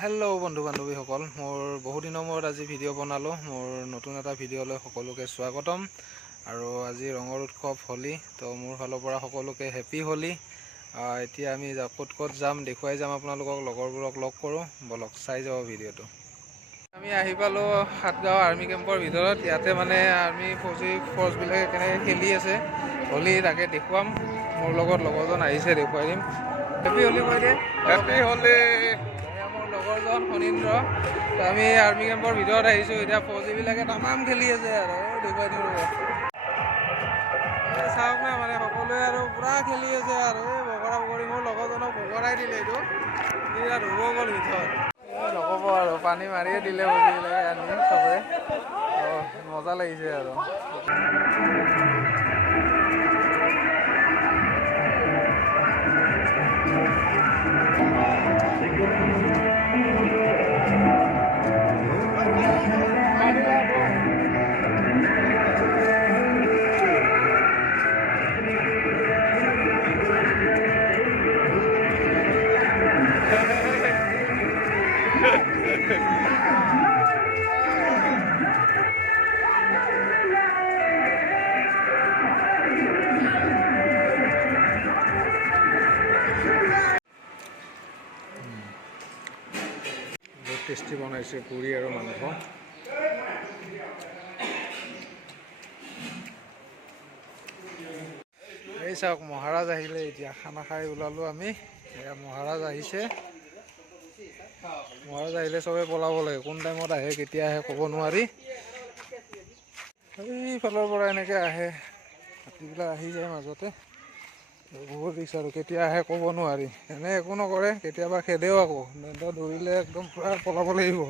Hello' বন্ধু বান্ধৱীসকল, মোৰ বহু দিনৰ মূৰত আজি ভিডিঅ' বনালোঁ। মোৰ নতুন এটা ভিডিঅ'লৈ সকলোকে স্বাগতম। আৰু আজি ৰঙৰ উৎসৱ হোলী, তো মোৰ ফালৰ পৰা সকলোকে হেপী হোলী। এতিয়া আমি ক'ত ক'ত যাম দেখুৱাই যাম আপোনালোকক, লগৰবোৰক লগ কৰোঁ, বলক চাই যাব ভিডিঅ'টো। আমি আহি পালোঁ সাতগাঁও আৰ্মি কেম্পৰ ভিতৰত। ইয়াতে মানে আৰ্মি ফ'ৰ্চবিলাকে কেনেকৈ খেলি আছে হোলী, তাকে দেখুৱাম। মোৰ লগত লগৰজন আহিছে, দেখুৱাই দিম। হেপী হোলী কৈ দিয়ে। হেপী হোলী। মোৰ লগৰজন ফণীন্দ্ৰ। আমি আৰ্মি কেম্পৰ ভিতৰত আহিছোঁ। এতিয়া ফৌজীবিলাকে তামাম খেলি আছে আৰু দেখুৱাই দিম ৰ'ব। চাওক না, মানে সকলোৱে আৰু পূৰা খেলি আছে আৰু এই বগৰা বগৰী। মোৰ লগৰজনক বগৰাই দিলে, এইটো বিৰাট ধুব গ'ল ভিতৰত। নক'ব আৰু, পানী মাৰিয়ে দিলে ফৌজীবিলাকে আনি চবে। মজা লাগিছে আৰু। বহুত টেষ্টি বনাইছে পুৰি আৰু মাংস। এই চাওক, মহাৰাজ আহিলে। এতিয়া খানা খাই ওলালোঁ আমি। এয়া মহাৰাজ আহিছে। মহাৰাজ আহিলে চবে পলাব লাগে। কোন টাইমত আহে, কেতিয়া আহে ক'ব নোৱাৰি। এইফালৰ পৰা এনেকৈ আহে, হাতীবিলাক আহি যায় মাজতে। বহুত ৰিক্স আৰু, কেতিয়া আহে ক'ব নোৱাৰি। এনে একো নকৰে, কেতিয়াবা খেদেও আকৌ। ধৰিলে একদম পূৰা পলাব লাগিব।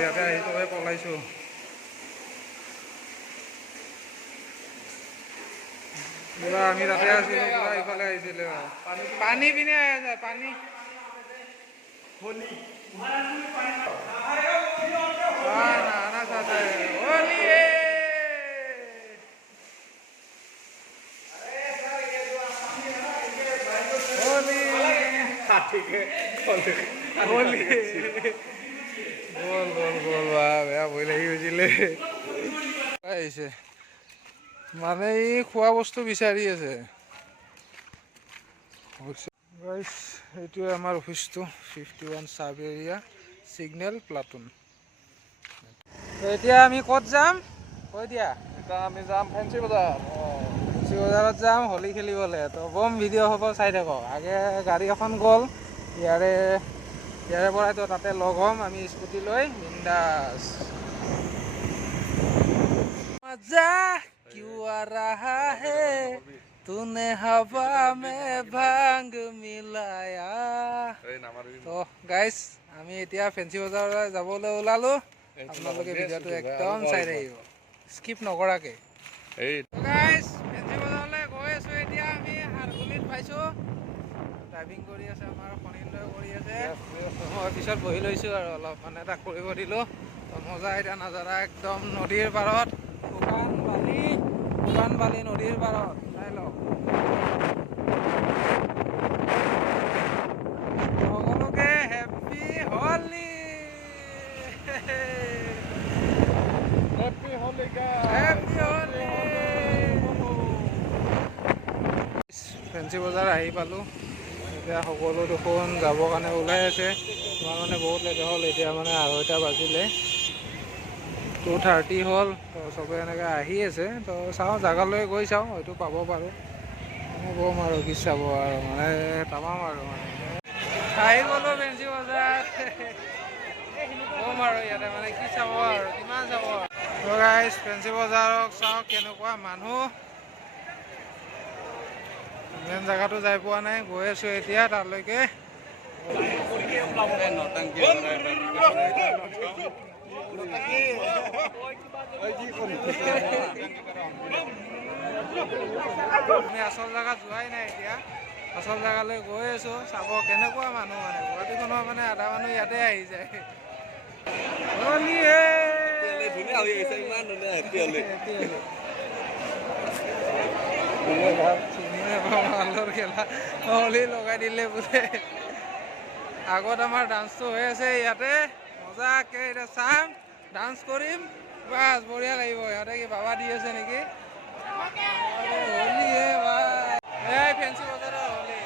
ইয়াতে আহি চবে পলাইছোঁ। পুৰা আমি তাতে আছিলোঁ, পুৰা ইফালে আহিছিলে। পানী পিনে আছে, পানী। आना चाहता है होली है। होली होली গোল গোল গোল বা বেয়া ভয় লাগি গৈছিলে। আহিছে মানে ই খোৱা বস্তু বিচাৰি আছে। এইটোৱে আমাৰ অফিচটো, 51 চাব এৰিয়া, চিগনেল প্লাটুন। এতিয়া আমি ক'ত যাম কৈ দিয়া। এতিয়া আমি যাম ফেঞ্চি বজাৰ। ফেঞ্চি বজাৰত যাম হোলী খেলিবলৈ। তো বম ভিডিঅ' হ'ব, চাই থাকক। আগে গাড়ী এখন গ'ল ইয়াৰে পৰাইতো তাতে লগ হ'ম আমি স্কুটি লৈ বিন্দাছ। মজা কিউ আ ৰাহা হে तूने हवा में भांग मिलाया। তো গাইজ, আমি এতিয়া ফেঞ্চি বজাৰলৈ যাবলৈ ওলালোঁ। আপোনালোকে ভিডিঅ'টো একদম চাই থাকিব, স্কিপ নকৰাকৈ। গাইজ, ফেঞ্চি বজাৰলৈ গৈ আছোঁ। এতিয়া আমি হাৰগুলিত পাইছোঁ। ড্ৰাইভিং কৰি আছে আমাৰ ফণীন্দ্ৰই কৰি আছে। মই পিছত বহি লৈছোঁ আৰু অলপ মানে তাক কৰিব দিলোঁ। তো মজা এতিয়া নাজাৰা, একদম নদীৰ পাৰত, শুকান বালি নদীৰ পাৰত। চাই লওক সকলোকে happy Holi. Happy Holi happy Holi. Fancy বজাৰ আহি পালোঁ। এতিয়া সকলো দেখোন যাবৰ কাৰণে ওলাই আছে। তোমাৰ মানে বহুত লেট হ'ল। এতিয়া মানে 2:30 বাজিলে, 2:30 হ'ল। তো চবে এনেকৈ আহি আছে। তো চাওঁ, জেগালৈ গৈ চাওঁ, হয়তো পাব পাৰোঁ। বম আৰু কি চাব আৰু, মানে তামাম আৰু মানে আহি গ'লোঁ ফেঞ্চি বজাৰ। বম আৰু ইয়াতে মানে কি চাব আৰু, কিমান চাব আৰু। তো গাইজ, ফেঞ্চি বজাৰক চাওঁ কেনেকুৱা মানুহ। মেইন জেগাটো যাই পোৱা নাই, গৈ আছোঁ এতিয়া তালৈকে। আমি আচল জেগাত যোৱাই নাই এতিয়া, আচল জেগালৈ গৈ আছোঁ। চাব কেনেকুৱা মানুহ, মানে গুৱাহাটীখনৰ মানে আধা মানুহ ইয়াতে আহি যায়। হোলী হে ধুনীয়া হৈ আহিছে, ইমান ধুনীয়া হেপী হোলী। হোলী লগাই দিলে বোলে। আগত আমাৰ ডান্সটো হৈ আছে ইয়াতে মজাকে এতিয়া চাম ডান্স কৰিম বাছ বঢ়িয়া লাগিব ইহঁতে কি বাবা দি আছে নেকি হোলী হে এই ফেঞ্চি বজাৰৰ হোলী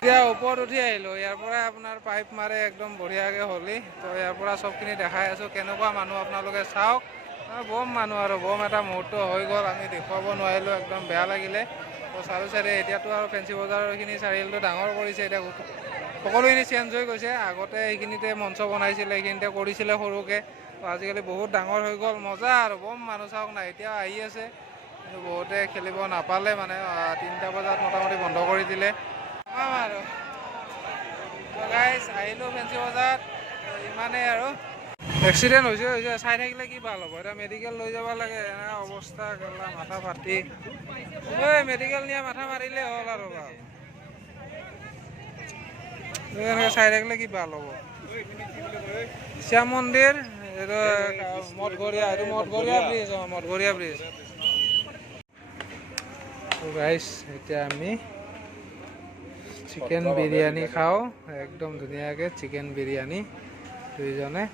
এতিয়া ওপৰত উঠি আহিলোঁ ইয়াৰ পৰাই আপোনাৰ পাইপ মাৰে একদম বঢ়িয়াকৈ হোলী তো ইয়াৰ পৰা চবখিনি দেখাই আছোঁ কেনেকুৱা মানুহ আপোনালোকে চাওক বম মানুহ আৰু বম এটা মুহূৰ্ত হৈ গ'ল আমি দেখুৱাব নোৱাৰিলোঁ একদম বেয়া লাগিলে তো চাৰু চাইডে এতিয়াতো আৰু ফেঞ্চি বজাৰৰখিনি চাৰিআলিটো ডাঙৰ কৰিছে এতিয়া সকলোখিনি চেঞ্জ হৈ গৈছে আগতে এইখিনিতে মঞ্চ বনাইছিলে এইখিনিতে কৰিছিলে সৰুকৈ তো আজিকালি বহুত ডাঙৰ হৈ গ'ল মজা আৰু বম মানুহ চাওক নাই এতিয়া আহি আছে কিন্তু বহুতে খেলিব নাপালে মানে 3টা বজাত মোটামুটি বন্ধ কৰি দিলে আৰু গাইজ আহিলোঁ ফেঞ্চি বজাৰত ইমানেই আৰু এক্সিডেণ্ট হৈছে চাই থাকিলে কি ভাল হ'ব এতিয়া মেডিকেল লৈ যাব লাগে এনে অৱস্থা গেলা মাথা ফাটি মেডিকেল নিয়া মাথা মাৰিলে হ'ল আৰু ভাল এনেকৈ চাই থাকিলে কি ভাল হ'ব শ্যাম মন্দিৰ এইটো মঠঘৰীয়া এইটো Mathgharia bridge Mathgharia bridge guys এতিয়া আমি চিকেন বিৰিয়ানী খাওঁ একদম ধুনীয়াকৈ চিকেন বিৰিয়ানী দুইজনে